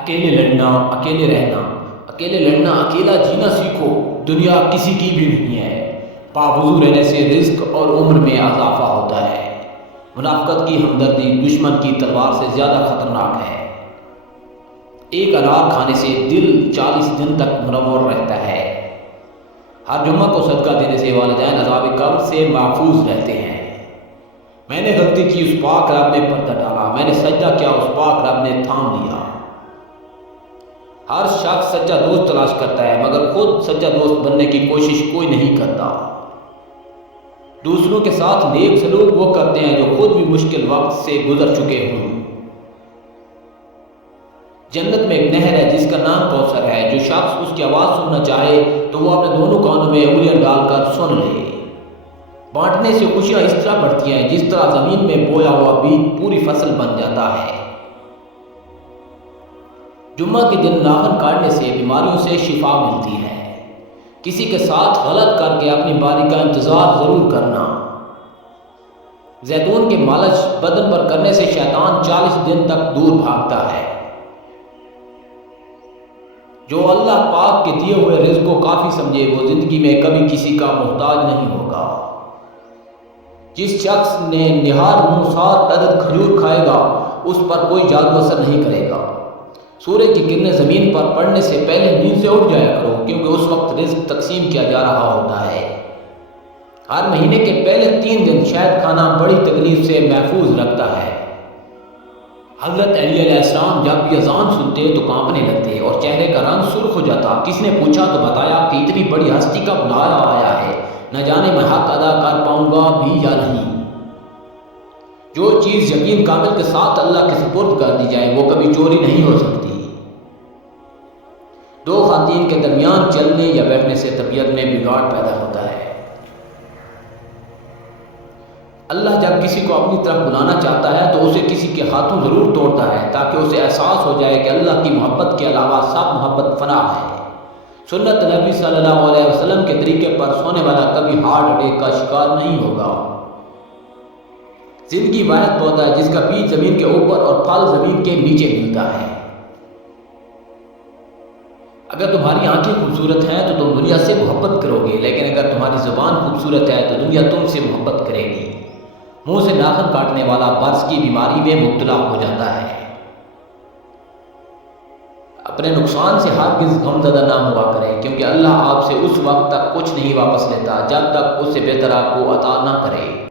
اکیلے لڑنا، اکیلے رہنا، اکیلے لڑنا، اکیلا جینا سیکھو، دنیا کسی کی بھی نہیں ہے۔ باوضو رہنے سے رزق اور عمر میں اضافہ ہوتا ہے۔ منافقت کی ہمدردی دشمن کی تلوار سے زیادہ خطرناک ہے۔ ایک انار کھانے سے دل 40 دن تک منور رہتا ہے۔ ہر جمعہ کو صدقہ دینے سے والدین عذاب قبر سے محفوظ رہتے ہیں۔ میں نے غلطی کی، اس پاک رب نے پردہ ڈالا، میں نے سجدہ کیا، اس پاک رب نے تھام لیا۔ ہر شخص سچا دوست تلاش کرتا ہے مگر خود سچا دوست بننے کی کوشش کوئی نہیں کرتا۔ دوسروں کے ساتھ نیک سلوک وہ کرتے ہیں جو خود بھی مشکل وقت سے گزر چکے ہوں۔ جنت میں ایک نہر ہے جس کا نام کوثر ہے، جو شخص اس کی آواز سننا چاہے تو وہ اپنے دونوں کانوں میں انگلیاں ڈال کر سن لے۔ بانٹنے سے خوشیاں اس طرح بڑھتی ہیں جس طرح زمین میں بویا ہوا بیج پوری فصل بن جاتا ہے۔ جمعہ کے دن ناخن کاٹنے سے بیماریوں سے شفا ملتی ہے۔ کسی کے ساتھ غلط کر کے اپنی باری کا انتظار ضرور کرنا۔ زیتون کے مالش بدن پر کرنے سے شیطان 40 دن تک دور بھاگتا ہے۔ جو اللہ پاک کے دیے ہوئے رزق کو کافی سمجھے وہ زندگی میں کبھی کسی کا محتاج نہیں ہوگا۔ جس شخص نے نہار منہ 7 عدد کھجور کھائے گا اس پر کوئی جادو اثر نہیں کرے گا۔ سورج کی کرنیں زمین پر پڑنے سے پہلے نیند سے اٹھ جایا کرو کیونکہ اس وقت رزق تقسیم کیا جا رہا ہوتا ہے۔ ہر مہینے کے پہلے 3 دن شہد کھانا بڑی تکلیف سے محفوظ رکھتا ہے۔ حضرت علی علیہ السلام جب بھی اذان سنتے تو کانپنے لگتے اور چہرے کا رنگ سرخ ہو جاتا۔ کسی نے پوچھا تو بتایا کہ اتنی بڑی ہستی کا بلایا آیا ہے، نہ جانے میں حق ادا کر پاؤں گا بھی یا نہیں۔ جو چیز یقین کامل کے ساتھ اللہ کے سپرد کر دی جائے وہ کبھی چوری نہیں ہو سکتی۔ 2 خواتین کے درمیان چلنے یا بیٹھنے سے طبیعت میں بگاڑ پیدا ہوتا ہے۔ اللہ جب کسی کو اپنی طرف بلانا چاہتا ہے تو اسے کسی کے ہاتھوں ضرور توڑتا ہے تاکہ اسے احساس ہو جائے کہ اللہ کی محبت کے علاوہ سب محبت فنا ہے۔ سنت نبی صلی اللہ علیہ وسلم کے طریقے پر سونے والا کبھی ہارٹ اٹیک کا شکار نہیں ہوگا۔ زندگی واحد پودا ہے جس کا بیج زمین کے اوپر اور پھل زمین کے نیچے ملتا ہے۔ اگر تمہاری آنکھیں خوبصورت ہیں تو تم دنیا سے محبت کرو گے، لیکن اگر تمہاری زبان خوبصورت ہے تو دنیا تم سے محبت کرے گی۔ منہ سے ناخن کاٹنے والا برس کی بیماری میں مبتلا ہو جاتا ہے۔ اپنے نقصان سے ہرگز غمزدہ نہ ہوا کریں کیونکہ اللہ آپ سے اس وقت تک کچھ نہیں واپس لیتا جب تک اس سے بہتر آپ کو عطا نہ کرے۔